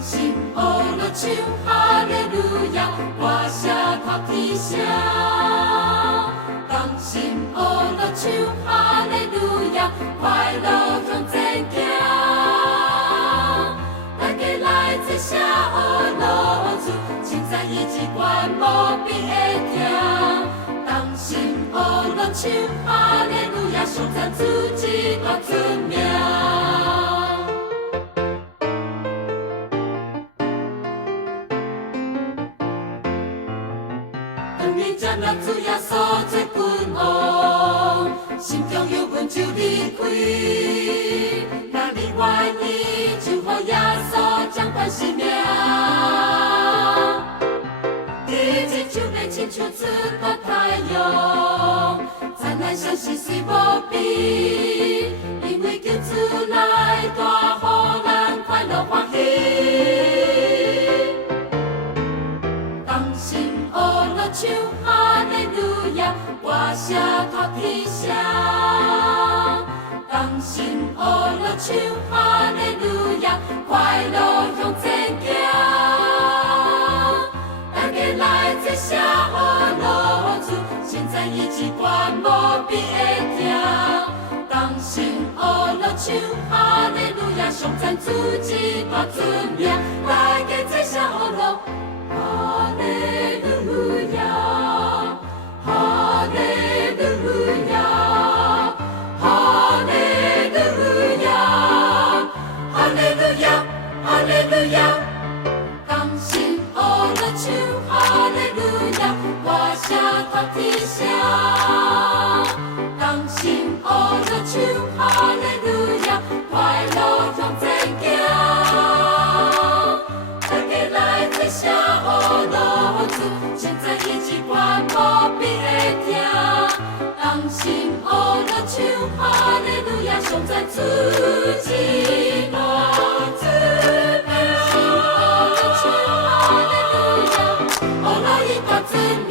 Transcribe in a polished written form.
心乌乐唱哈利路亚，我下头天上。当心乌乐唱哈利路亚，快乐向前行。大家来这下乌乐主，现在已经关无边会听。当心乌乐唱哈利路亚，上赞主基督出名。站立主耶稣做君王，心中有阮就离开。若你愿意，就予耶稣掌管生命。第一手的亲像出大太阳，灿烂相信虽无比，因为救主来大，予咱快乐欢喜。唱哈利路亚，我下头天上。当心乌乐唱哈利路亚，快乐向前行。大家来这下乌乐主，现在已经关无边会听。当心乌乐唱哈利路亚，上赞主基督出名。大家这下乌乐。哈利路亚，哈利路亚，哈利路亚，哈利路亚，哈利路亚。当心乌乐唱哈利路亚，我下头天上。当心乌乐唱哈利路亚，快乐向前行。下乌乐主，现在已经关无边会听。当心乌乐唱哈利路亚，上赞主基督出名。乌乐唱哈利路亚，乌乐伊大出名。